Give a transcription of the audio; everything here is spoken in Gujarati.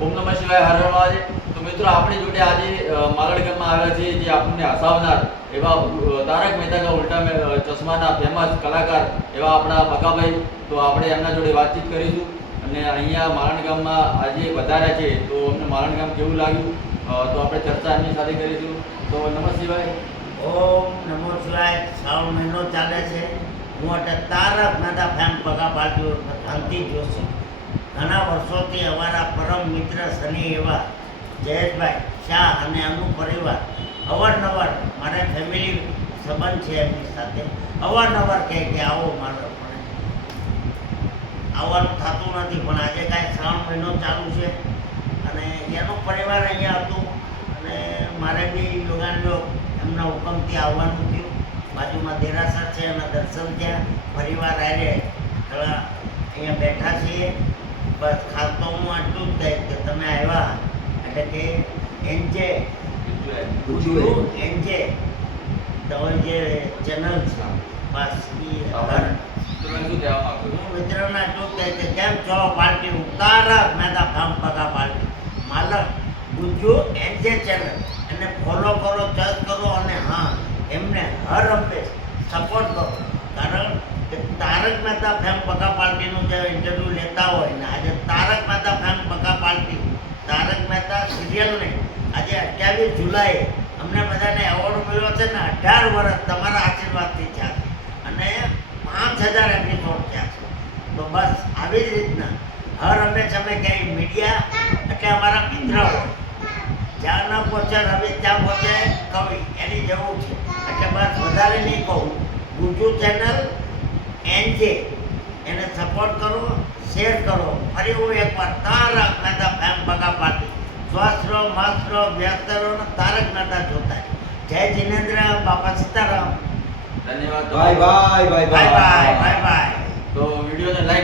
ઓમ નમઃ શિવાય, હર હર મહાદેવ। તો મિત્રો આપણી જોડે આજે માલણ ગામમાં આવ્યા છે જે આપણને હસાવનાર એવા તારક મહેતા કા ઉલ્ટા ચશ્માના ફેમસ કલાકાર એવા આપણા બકાભાઈ। તો આપણે એમના જોડે વાતચીત કરીશું અને અહીંયા માલણ ગામમાં આજે વધાર્યા છે તો અમને માલણ ગામ કેવું લાગ્યું તો આપણે ચર્ચા એમની સાથે કરીશું। તો નમઃ શિવાય। ઓમ નમો શિવાય। શ્રાવણ મહિનો ચાલે છે। હું એટલે તારક મહેતા ફેમ પગા પાડ્યો શાંતિ જોશી। ઘણા વર્ષોથી અમારા પરમ મિત્ર શનિ એવા જયેશભાઈ શાહ અને એમનું પરિવાર અવારનવાર મારે ફેમિલી સંબંધ છે એમની સાથે અવારનવાર કહે કે આવો મારો પણ આવવાનું થતું નથી। પણ આજે કાંઈ શ્રાવણ મહિનો ચાલુ છે અને એનું પરિવાર અહીંયા હતું અને મારે બી યોગાનયોગ એમના હુકમથી આવવાનું થયું। બાજુમાં દેરાસર છે એના દર્શન થયા। પરિવાર આરે થોડા અહીંયા બેઠા છીએ। બસ ખાસ તો હું આટલું જ કહીશ કે તમે આવ્યા એટલે કે એનજે એનજે તમારી જે ચેનલ છે બસ એ હર તમે શું કહેવા માંગો છો? હું મિત્રોને આટલું કહે કે કેમ છો પાર્ટી તારક મહેતા ફેમ પગા પાર્ટી માલક ગુજ્જુ એનજે ચેનલ એને ફોલો કરો સર્ચ કરો અને હા એમને હર હંમેશ સપોર્ટ કરો। કારણ કે તારક મહેતા ફેમ પગા પાર્ટીનું જે ઇન્ટરવ્યૂ લેતા હોય ને આજે તારક મહેતા ફેમ પગા પાર્ટી તારક મહેતા સિરિયલને આજે 28 જુલાઈએ અમને બધાને એવોર્ડ મળ્યો છે ને 18 વર્ષ તમારા આશીર્વાદથી થયા છે અને 5000 એપિસોડ થયા છે। તો બસ આવી જ રીતના હર હંમેશ અમે ક્યાંય મીડિયા એટલે અમારા મિત્ર હોય જ્યાં ન પહોંચે રવિ ત્યાં પહોંચે કવિ એની જેવું છે એટલે બસ વધારે નહીં કહું। ગુજુ ચેનલ એનજે એને સપોર્ટ કરો શેર કરો। ફરી હું એકવાર તારક મહેતા ફેમ પગા પાર્ટી સ્વસ્થ રહો મસ્ત રહો વ્યસ્ત રહો ને તારક મહેતા જોતા રહો। જય જિનેન્દ્ર બાપા સીતારામ। ધન્યવાદ। Bye bye bye bye bye bye bye. તો વિડીયોને લાઈક